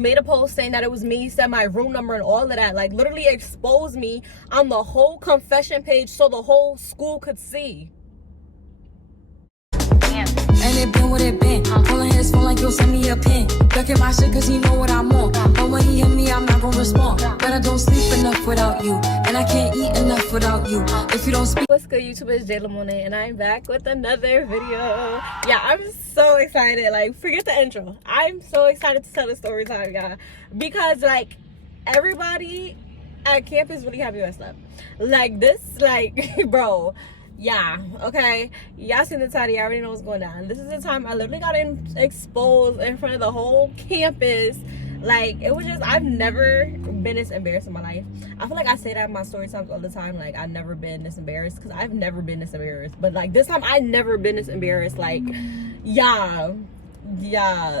Made a post saying that it was me, said my room number and all of that, like literally exposed me on the whole confession page so the whole school could see. And it been what it been. Pulling his phone like you'll send me a pin. Ducking my shit cause he know what I'm on. But when he hit me, I'm not gonna respond. But I don't sleep enough without you. And I can't eat enough without you. If you don't speak. What's good, YouTube? It's Jaelah Monae and I'm back with another video. Yeah, I'm so excited. Like, forget the intro. I'm so excited to tell the story time, y'all. Because, like, everybody at campus really happy with stuff. Like, this, like, bro. Yeah, okay, y'all seen the title, y'all already know what's going on. This is the time I literally got exposed in front of the whole campus. Like, it was just, I've never been this embarrassed in my life. I feel like I say that in my story times all the time, like I've never been this embarrassed, because I've never been this embarrassed. But like this time, I've never been this embarrassed. Like, yeah,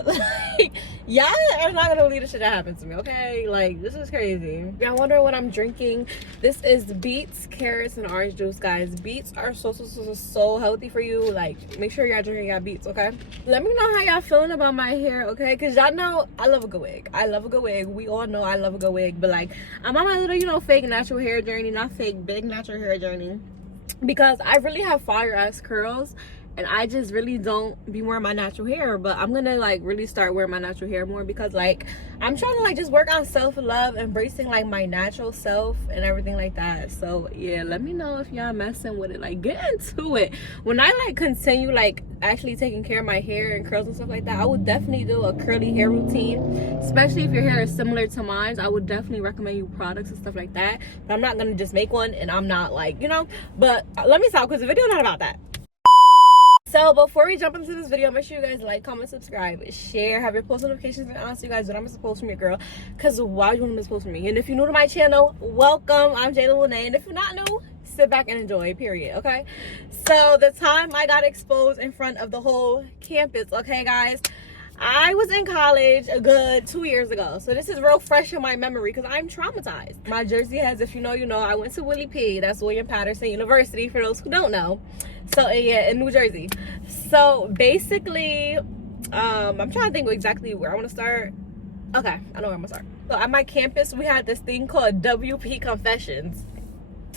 like, y'all are not gonna believe the shit that happened to me, okay? Like, this is crazy. Y'all wonder what I'm drinking. This is beets, carrots, and orange juice, guys. Beets are so healthy for you. Like, make sure y'all drinking y'all beets, okay? Let me know how y'all feeling about my hair, okay? Because y'all know I love a good wig. I love a good wig. We all know I love a good wig. But like, I'm on my little, you know, fake natural hair journey, not fake big natural hair journey, because I really have fire ass curls. And I just really don't be wearing my natural hair. But I'm gonna like really start wearing my natural hair more, because like I'm trying to like just work on self-love, embracing like my natural self and everything like that. So yeah, let me know if y'all messing with it. Like, get into it. When I like continue like actually taking care of my hair and curls and stuff like that, I would definitely do a curly hair routine, especially if your hair is similar to mine. I would definitely recommend you products and stuff like that. But I'm not gonna just make one, and I'm not like, you know. But let me stop, because the video is not about that. So before we jump into this video, make sure you guys like, comment, subscribe, share, have your post notifications and on so you guys don't miss a post from your girl. Because why would you want to miss a post from me? And if you're new to my channel, welcome. I'm Jaelah Monae. And if you're not new, sit back and enjoy, period, okay? So the time I got exposed in front of the whole campus, okay, guys? I was in college a good 2 years ago. So this is real fresh in my memory because I'm traumatized. My jersey has, if you know, you know. I went to Willie P. That's William Patterson University, for those who don't know. So yeah, in New Jersey. So basically, I'm trying to think exactly where I want to start. Okay, I know where I'm gonna start. So at my campus, we had this thing called WP Confessions.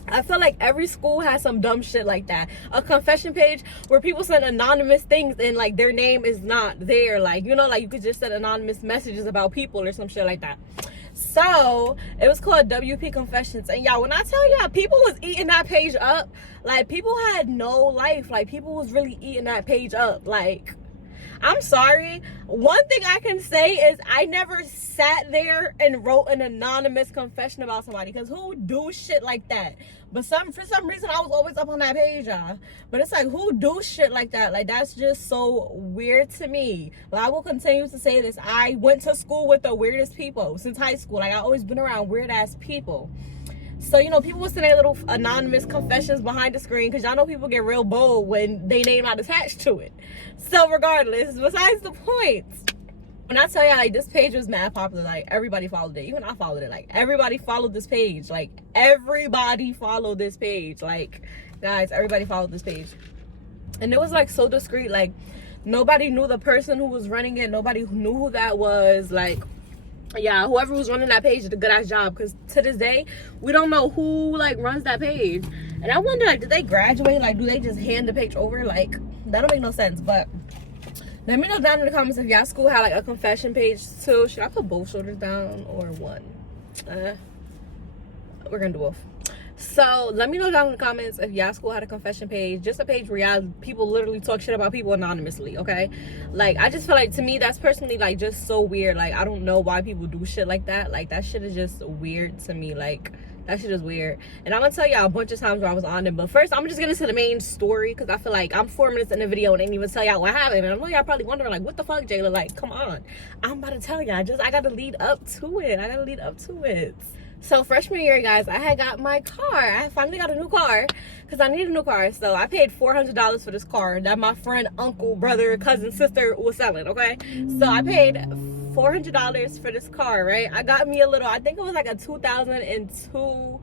I feel like every school has some dumb shit like that. A confession page where people send anonymous things and like their name is not there. Like, you know, like you could just send anonymous messages about people or some shit like that. So it was called WP Confessions. And y'all, when I tell y'all, people was eating that page up. Like, people had no life. Like, people was really eating that page up. Like, I'm sorry. One thing I can say is I never sat there and wrote an anonymous confession about somebody, because who do shit like that? But for some reason, I was always up on that page, y'all. But it's like, who do shit like that? Like, that's just so weird to me. But I will continue to say this. I went to school with the weirdest people since high school. Like, I've always been around weird ass people. So, you know, people will send their little anonymous confessions behind the screen, because y'all know people get real bold when they name not attached to it. So regardless, besides the point, when I tell y'all, like, this page was mad popular, like, everybody followed it. Even I followed it. Like, everybody followed this page. Like, everybody followed this page. Like, guys, everybody followed this page. And it was, like, so discreet. Like, nobody knew the person who was running it. Nobody knew who that was. Like, yeah, whoever was running that page did a good ass job, because to this day we don't know who like runs that page. And I wonder, like, did they graduate? Like, do they just hand the page over? Like, that don't make no sense. But let me know down in the comments if y'all school had like a confession page too. Should I put both shoulders down or one? We're gonna do both. So let me know down in the comments if y'all school had a confession page, just a page where y'all people literally talk shit about people anonymously, okay? Like, I just feel like, to me, that's personally like just so weird. Like, I don't know why people do shit like that. Like, that shit is just weird to me. Like, that shit is weird. And I'm gonna tell y'all a bunch of times where I was on it, but first I'm just gonna to the main story, because I feel like I'm 4 minutes in the video and didn't even tell y'all what happened. And I know y'all probably wondering, like, what the fuck, Jaelah? Like, come on, I'm about to tell y'all. I gotta lead up to it. So freshman year, guys, I had got my car. I finally got a new car because I needed a new car. So I paid $400 for this car that my friend, uncle, brother, cousin, sister was selling, okay? So I paid $400 for this car, right? I got me a little, I think it was like a 2002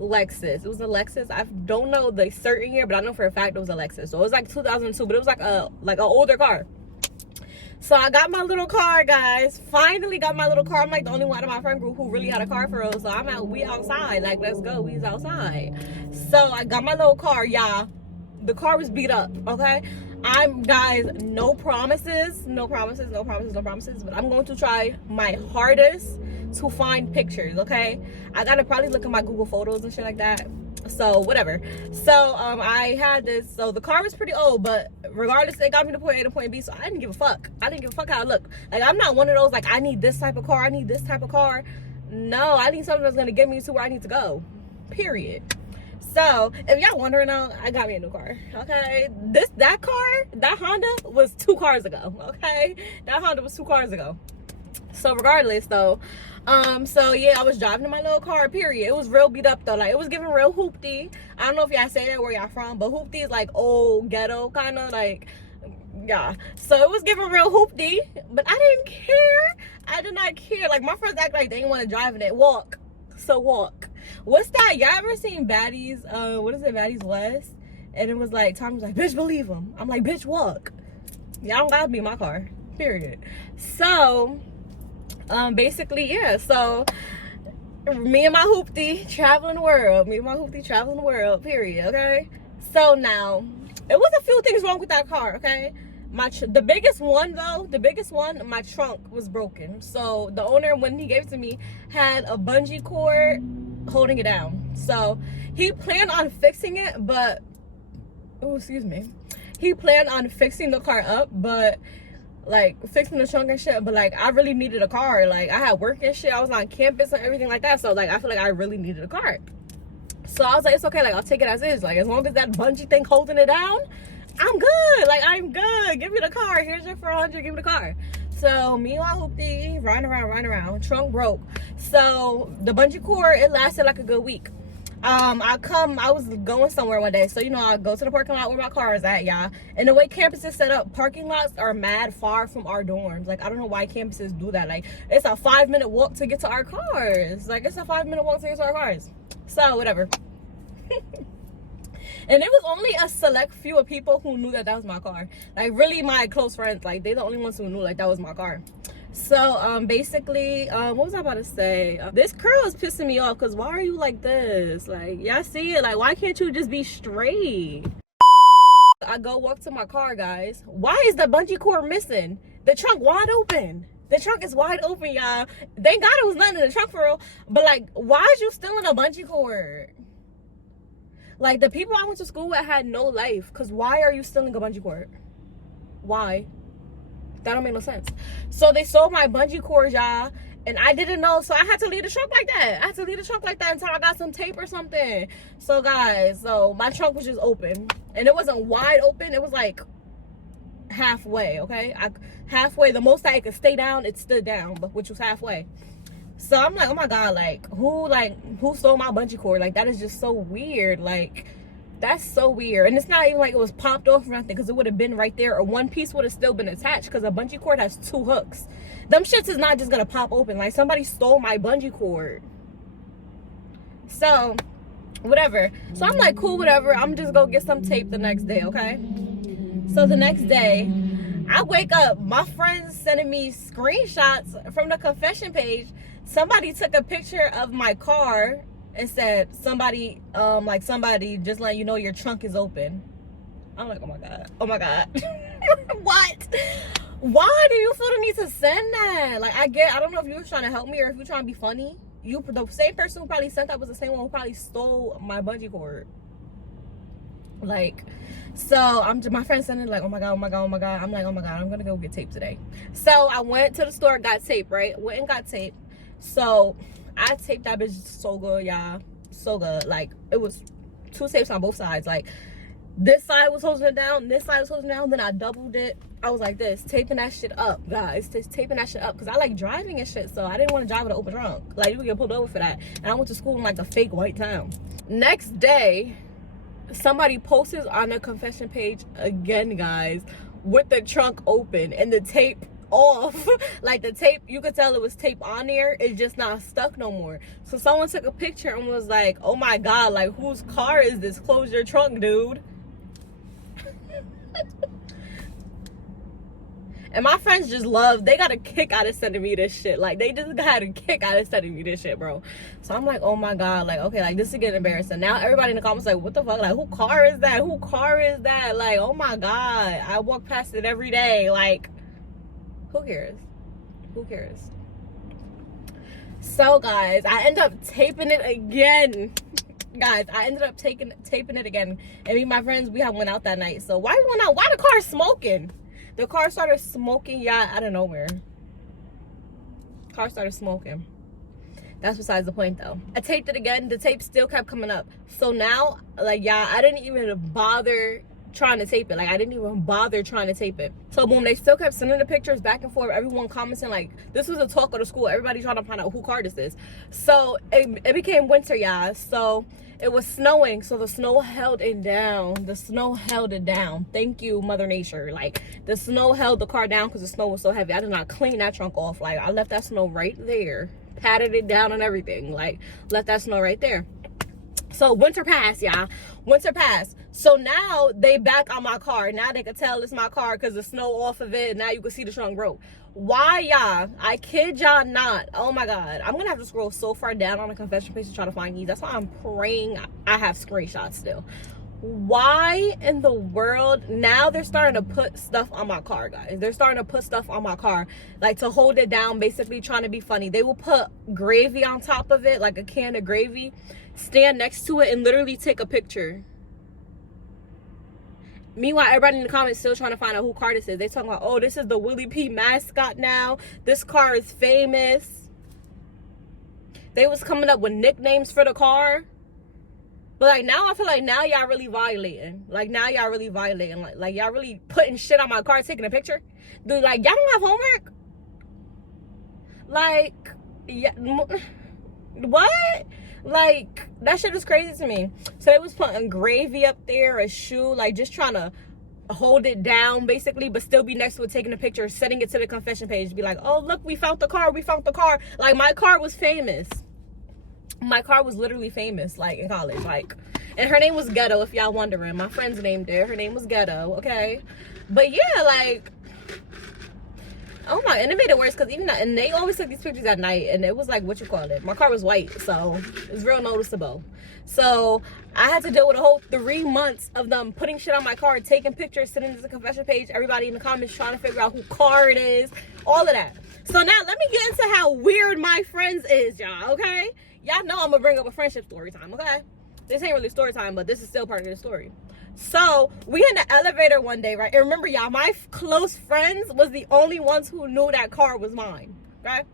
Lexus. It was a Lexus. I don't know the certain year, but I know for a fact it was a Lexus. So it was like 2002, but it was like a older car. So I got my little car, guys. Finally got my little car. I'm like the only one out of my friend group who really had a car for real. So I'm out. We outside. Like, let's go. We's outside. So I got my little car, y'all. The car was beat up, okay? Guys, no promises. No promises, no promises, no promises. But I'm going to try my hardest to find pictures, okay? I gotta probably look at my Google Photos and shit like that. So whatever. So I had this. So the car was pretty old, but regardless, it got me to point A to point B. So I didn't give a fuck. I didn't give a fuck how it looked. Like, I'm not one of those like, I need this type of car, I need this type of car. No, I need something that's gonna get me to where I need to go, period. So if y'all wondering, I got me a new car, okay? That Honda was 2 cars ago, okay? That Honda was 2 cars ago. So regardless though, so yeah, I was driving in my little car, period. It was real beat up though. Like, it was giving real hoopty. I don't know if y'all say that where y'all from, but hoopty is like old ghetto kind of, like, yeah. So it was giving real hoopty, but I didn't care. I did not care. Like, my friends act like they didn't want to drive in it. Walk. So walk. What's that? Y'all ever seen Baddies? What is it? Baddies West? And it was like, Tom was like, bitch, believe him. I'm like, bitch, walk. Y'all don't gotta be in my car, period. So basically, yeah, so me and my hoopty traveling the world. Me and my hoopty traveling the world, period, okay? So now, it was a few things wrong with that car, okay? The biggest one, my trunk was broken. So the owner, when he gave it to me, had a bungee cord holding it down. So he planned on fixing it, but, oh, excuse me. He planned on fixing the car up, but like fixing the trunk and shit, but like I really needed a car. Like, I had work and shit, I was on campus and everything like that, so like I feel like I really needed a car. So I was like, it's okay, like I'll take it as is. Like, as long as that bungee thing holding it down, I'm good. Like, I'm good. Give me the car. Here's your 400. Give me the car. So me and my hoopty riding around. Trunk broke. So the bungee cord, it lasted like a good week. I was going somewhere one day, so you know, I go to the parking lot where my car is at, y'all. And the way campus is set up, parking lots are mad far from our dorms. Like, I don't know why campuses do that. Like, it's a 5-minute walk to get to our cars. Like, it's a 5-minute walk to get to our cars. So whatever. And it was only a select few of people who knew that was my car. Like, really my close friends, like, they the only ones who knew like that was my car. So basically, what was I about to say? This curl is pissing me off, because why are you like this? Like, y'all see it? Like, why can't you just be straight? I go walk to my car, guys. Why is the bungee cord missing? The trunk wide open. The trunk is wide open, y'all. Thank God it was nothing in the trunk for real. But like, why is you still in a bungee cord? Like, the people I went to school with had no life, because why are you still in a bungee cord? Why? That don't make no sense. So they sold my bungee cord, y'all, and I didn't know, so I had to leave the trunk like that. I had to leave the trunk like that until I got some tape or something. So guys, so my trunk was just open, and it wasn't wide open. It was like halfway, okay? Halfway. The most that it could stay down, it stood down, but which was halfway. So I'm like, oh my God, like who stole my bungee cord? Like, that is just so weird. Like, that's so weird. And it's not even like it was popped off or nothing, because it would have been right there, or one piece would have still been attached, because a bungee cord has 2 hooks. Them shits is not just gonna pop open. Like, somebody stole my bungee cord. So whatever. So I'm like, cool, whatever. I'm just gonna get some tape the next day, okay? So the next day, I wake up, my friends sending me screenshots from the confession page. Somebody took a picture of my car and said, somebody just letting you know your trunk is open. I'm like, oh my God. What? Why do you feel the need to send that? Like, I don't know if you were trying to help me or if you're trying to be funny. The same person who probably sent that was the same one who probably stole my bungee cord. Like, so my friend sending like, oh my God. I'm like, oh my God, I'm gonna go get tape today. So I went to the store, got tape, right? Went and got tape. So I taped that bitch so good, y'all. So good. Like, it was 2 tapes on both sides. Like, this side was holding it down, this side was holding it down, then I doubled it. I was like this, taping that shit up, guys. Just taping that shit up, because I like driving and shit, so I didn't want to drive with an open trunk. Like, you would get pulled over for that. And I went to school in like a fake white town. Next day, somebody posted on the confession page again, guys, with the trunk open and the tape off. Like, the tape, you could tell it was tape on there, it's just not stuck no more. So someone took a picture and was like, oh my God, like, whose car is this? Close your trunk, dude. And my friends just love, they got a kick out of sending me this shit. Like, they just got a kick out of sending me this shit, bro. So I'm like, oh my God, like, okay, like, this is getting embarrassing. Now everybody in the comments like, what the fuck? Like, who car is that? Who car is that? Like, oh my God, I walk past it every day. Like, who cares? Who cares? So, guys, I end up taping it again. Guys, I ended up taping it again. And me and my friends, we had went out that night. So why we went out? Why the car smoking? The car started smoking, yeah, out of nowhere. Car started smoking. That's besides the point, though. I taped it again. The tape still kept coming up. So now, like, yeah, I didn't even bother trying to tape it. Like, I didn't even bother trying to tape it. So boom, they still kept sending the pictures back and forth. Everyone commenting, like, this was a talk of the school. Everybody trying to find out who car this is. So it became winter, y'all. So it was snowing, so the snow held it down. The snow held it down. Thank you, Mother Nature. Like, the snow held the car down because the snow was so heavy. I did not clean that trunk off. Like, I left that snow right there, patted it down and everything. Like, left that snow right there. So winter passed, y'all. Winter passed. So now they back on my car. Now they can tell it's my car because the snow off of it. And now you can see the trunk broke. Why, y'all? I kid y'all not. Oh my God. I'm gonna have to scroll so far down on the confession page to try to find these. That's why I'm praying I have screenshots still. Why in the world? Now they're starting to put stuff on my car, guys. They're starting to put stuff on my car, like, to hold it down, basically trying to be funny. They will put gravy on top of it, like a can of gravy, stand next to it and literally take a picture. Meanwhile, everybody in the comments still trying to find out who car this is. They talking about, oh, this is the Willie P mascot now. This car is famous. They was coming up with nicknames for the car. But, like, now I feel like now y'all really violating. Like, now y'all really violating. Like y'all really putting shit on my car, taking a picture. Dude, like, y'all don't have homework? Like, yeah, what? Like, that shit is crazy to me. So they was putting gravy up there, a shoe, like, just trying to hold it down, basically, but still be next to it, taking a picture, sending it to the confession page, be like, oh, look, we found the car, we found the car. Like, my car was famous. My car was literally famous, like, in college, like, and her name was Ghetto, if y'all wondering. My friend's name there, her name was Ghetto, okay? But yeah, like, oh my, and it made it worse because even that, and they always took these pictures at night, and it was like, what you call it, my car was white, so it's real noticeable. So I had to deal with a whole 3 months of them putting shit on my car, taking pictures, sending it to the confession page, everybody in the comments trying to figure out who car it is, all of that. So now let me get into how weird my friends is, y'all, okay? Y'all know I'm gonna bring up a friendship story time, okay? This ain't really story time, but this is still part of the story. So we in the elevator one day, right? And remember, y'all, my close friends was the only ones who knew that car was mine, right?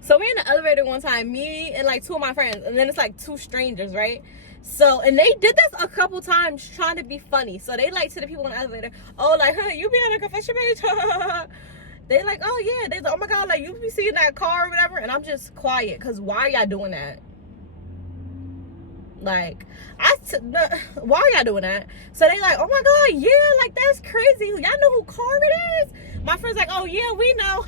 So we in the elevator one time, me and like 2 of my friends, and then it's like 2 strangers, right? So, and they did this a couple times trying to be funny. So they like to the people in the elevator, oh, like, huh, you be on the confession page? They like, oh yeah, they like, oh my God, like, you be seeing that car or whatever. And I'm just quiet, because why y'all doing that? Like, why are y'all doing that? So they like, oh my God, yeah, like, that's crazy. Y'all know who car it is? My friend's like, oh yeah, we know.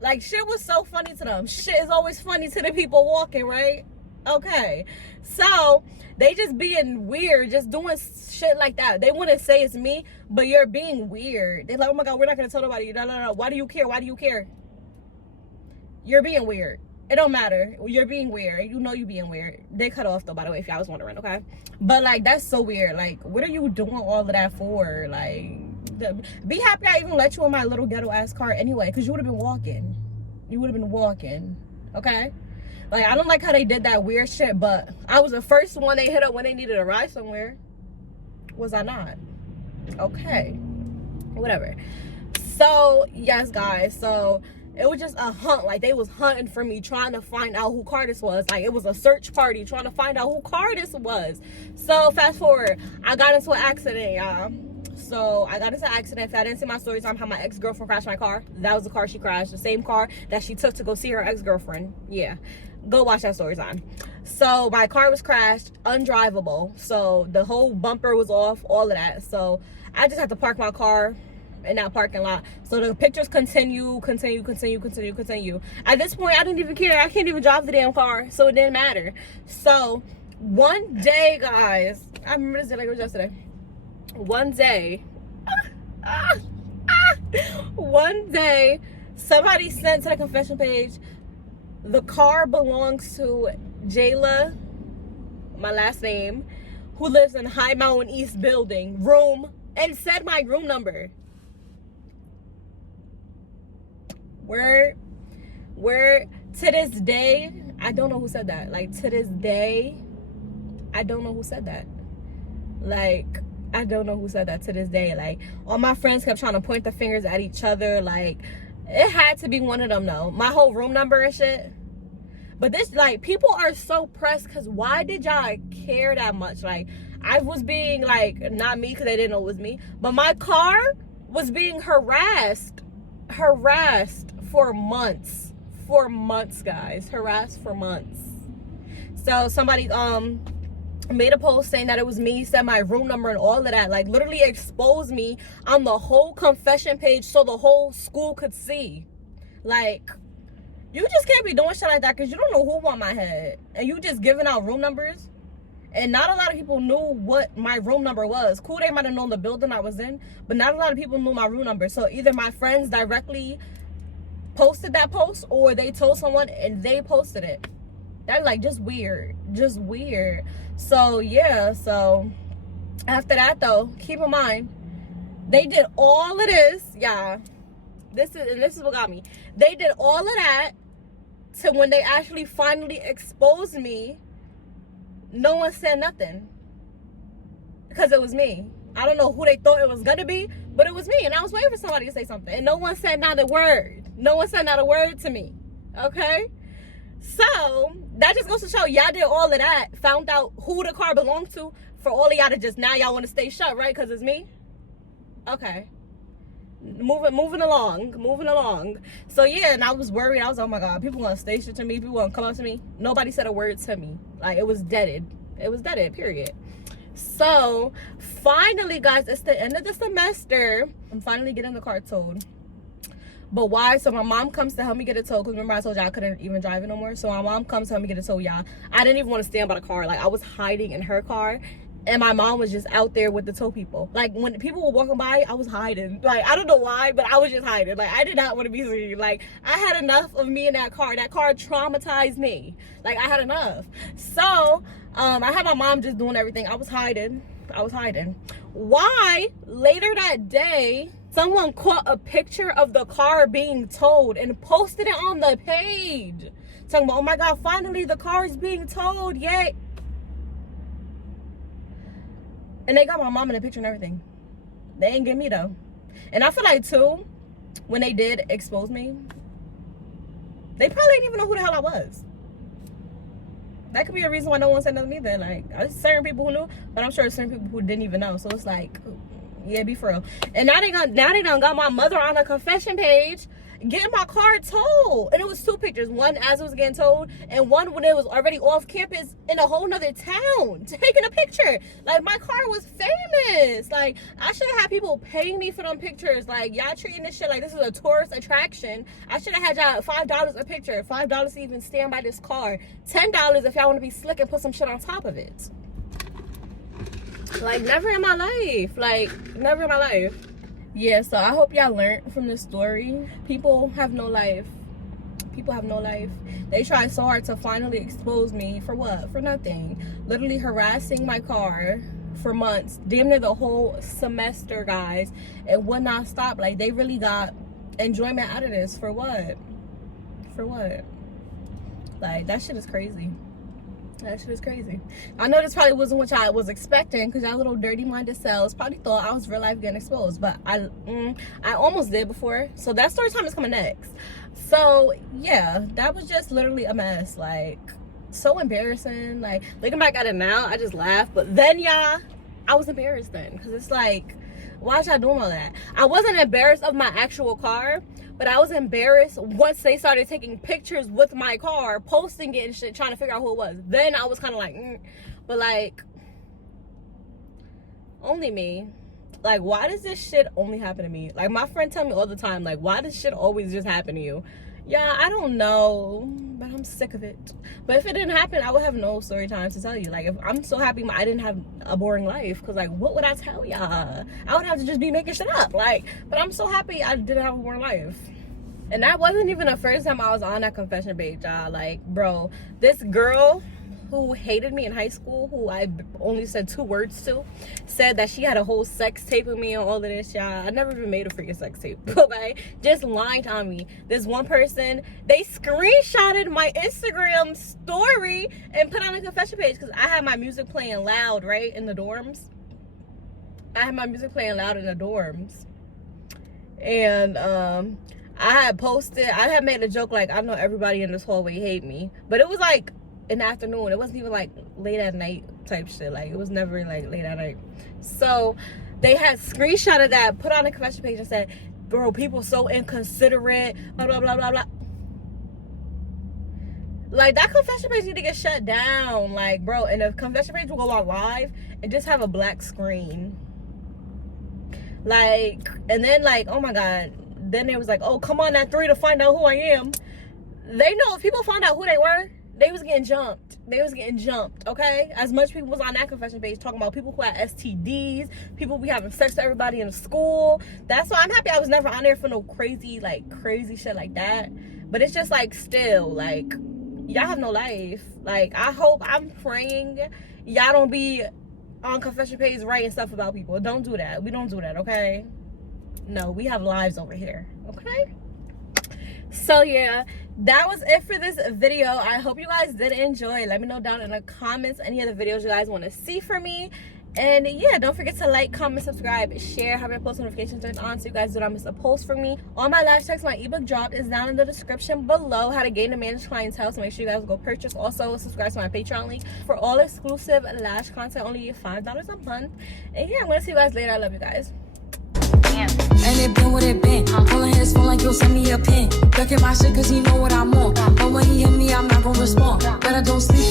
Like, shit was so funny to them. Shit is always funny to the people walking, right? Okay. So they just being weird, just doing shit like that. They wouldn't say it's me, but you're being weird. They're like, oh my God, we're not gonna tell nobody. No. Why do you care? Why do you care? You're being weird. It don't matter. You're being weird. You know you being weird. They cut off though, by the way, if y'all was wondering, okay? But like, that's so weird. Like, what are you doing all of that for? Like, be happy I even let you in my little ghetto ass car anyway, because you would have been walking. You would have been walking, okay? Like, I don't like how they did that weird shit, but I was the first one they hit up when they needed a ride somewhere. Was I not? Okay. Whatever. So, yes, guys. So, it was just a hunt. Like, they was hunting for me, trying to find out who car this was. Like, it was a search party trying to find out who car this was. So, fast forward. I got into an accident, y'all. So, I got into an accident. If I didn't see my story time, how my ex-girlfriend crashed my car. That was the car she crashed. The same car that she took to go see her ex-girlfriend. Yeah. Go watch that story time. So, my car was crashed. Undrivable. So, the whole bumper was off. All of that. So, I just had to park my car in that parking lot. So the pictures continue. At this point, I didn't even care. I can't even drive the damn car, so it didn't matter. So one day, guys, I remember this day like it was yesterday. One day, One day, somebody sent to the confession page, the car belongs to Jaelah, my last name, who lives in High Mountain East building, room, and said my room number. Word, to this day, I don't know who said that. Like, to this day, I don't know who said that. Like, I don't know who said that to this day. Like, all my friends kept trying to point the fingers at each other. Like, it had to be one of them, though. My whole room number and shit. But this, like, people are so pressed because why did y'all care that much? Like, I was being, like, not me because they didn't know it was me. But my car was being harassed for months. For months, guys. Harassed for months. So somebody made a post saying that it was me, said my room number and all of that. Like, literally exposed me on the whole confession page so the whole school could see. Like, you just can't be doing shit like that because you don't know who want my head. And you just giving out room numbers. And not a lot of people knew what my room number was. Cool, they might have known the building I was in, but not a lot of people knew my room number. So either my friends directly posted that post or they told someone and they posted it. That's like just weird. Just weird. So yeah, so after that though, keep in mind, they did all of this, yeah. This is what got me. They did all of that to when they actually finally exposed me, no one said nothing. Because it was me. I don't know who they thought it was gonna be, but it was me. And I was waiting for somebody to say something. And no one said not a word. No one said not a word to me. Okay? So, that just goes to show y'all did all of that. Found out who the car belonged to. For all of y'all to just, now y'all want to stay shut, right? Because it's me? Okay. Moving along. So yeah, and I was worried. I was, oh my God, people gonna stay shit to me. People gonna come up to me. Nobody said a word to me. Like, it was deaded. It was deaded, period. So finally, guys, it's the end of the semester. I'm finally getting the car towed. But why? So my mom comes to help me get it towed. Because remember I told y'all I couldn't even drive it no more. So my mom comes to help me get it towed, y'all. I didn't even want to stand by the car. Like, I was hiding in her car. And my mom was just out there with the tow people. Like, when people were walking by, I was hiding. Like, I don't know why, but I was just hiding. Like, I did not want to be seen. Like, I had enough of me in that car. That car traumatized me. Like, I had enough. So, I had my mom just doing everything. I was hiding. Why? Later that day, someone caught a picture of the car being towed and posted it on the page. Talking about, oh my God, finally the car is being towed. Yay. And they got my mom in the picture and everything. They ain't get me though. And I feel like too, when they did expose me, they probably didn't even know who the hell I was. That could be a reason why no one said nothing either. Like, there's certain people who knew, but I'm sure there's certain people who didn't even know. So it's like, yeah, be for real. And now they done got my mother on a confession page getting my car towed. And it was two pictures. One as it was getting towed, and one when it was already off campus in a whole nother town taking a picture. Like, my car was famous. Like, I should have had people paying me for them pictures. Like, y'all treating this shit like this is a tourist attraction. I should have had y'all $5 a picture, $5 to even stand by this car, $10 if y'all want to be slick and put some shit on top of it. Like, never in my life. Like, never in my life. Yeah, so I hope y'all learned from this story. People have no life. People have no life. They tried so hard to finally expose me. For what? For nothing. Literally harassing my car for months. Damn near the whole semester, guys. It would not stop. Like, they really got enjoyment out of this. For what? For what? Like, that shit is crazy. That shit is crazy. I know this probably wasn't what y'all was expecting, because y'all little dirty-minded selves probably thought I was real life getting exposed, but I almost did before. So that story time is coming next. So yeah, that was just literally a mess. Like, so embarrassing. Like, looking back at it now, I just laugh. But then, y'all, I was embarrassed then, because it's like, why y'all doing all that? I wasn't embarrassed of my actual car, but I was embarrassed once they started taking pictures with my car, posting it and shit, trying to figure out who it was. Then I was kind of like, but like, only me. Like, why does this shit only happen to me? Like, my friend tell me all the time, like, why does shit always just happen to you? Yeah, I don't know, but I'm sick of it. But if it didn't happen, I would have no story time to tell you. Like, if I'm so happy I didn't have a boring life, because, like, what would I tell y'all? I would have to just be making shit up. Like, but I'm so happy I didn't have a boring life. And that wasn't even the first time I was on that confession page, y'all. Like, bro, this girl who hated me in high school, who I only said 2 words to, said that she had a whole sex tape of me and all of this, y'all. I never even made a freaking sex tape, okay? Just lied on me. This one person, they screenshotted my Instagram story and put on a confession page, because I had my music playing loud, right, in the dorms. I had my music playing loud in the dorms. And, I had posted, I had made a joke like, I know everybody in this hallway hate me. But it was like, in the afternoon. It wasn't even like late at night type shit. Like, it was never like late at night. So they had screenshotted that, put on a confession page and said, bro, people so inconsiderate, blah blah blah blah blah. Like, that confession page need to get shut down. Like, bro, and the confession page will go on live and just have a black screen. Like, and then like, oh my god, then it was like, oh, come on at 3 to find out who I am. They know if people found out who they were, they was getting jumped. They was getting jumped, okay? As much people was on that confession page talking about people who had STDs, people be having sex with everybody in the school. That's why I'm happy I was never on there for no crazy shit like that. But it's just like, still, like, y'all have no life. Like, I'm praying y'all don't be on confession page writing stuff about people. Don't do that. We don't do that, okay? No, we have lives over here, okay? So yeah, that was it for this video. I hope you guys did enjoy. Let me know down in the comments any other videos you guys want to see from me. And yeah, don't forget to like, comment, subscribe, share, have your post notifications turned on so you guys do not miss a post from me. All my Lash checks, my ebook drop is down in the description below, how to gain and manage clientele, so make sure you guys go purchase. Also subscribe to my Patreon link for all exclusive Lash content, only $5 a month. And yeah, I'm gonna see you guys later. I love you guys. And it been what it been. Pulling his phone like you'll send me a pin. Ducking my shit cause he know what I'm on. But when he hit me, I'm not gonna respond. Better don't sleep.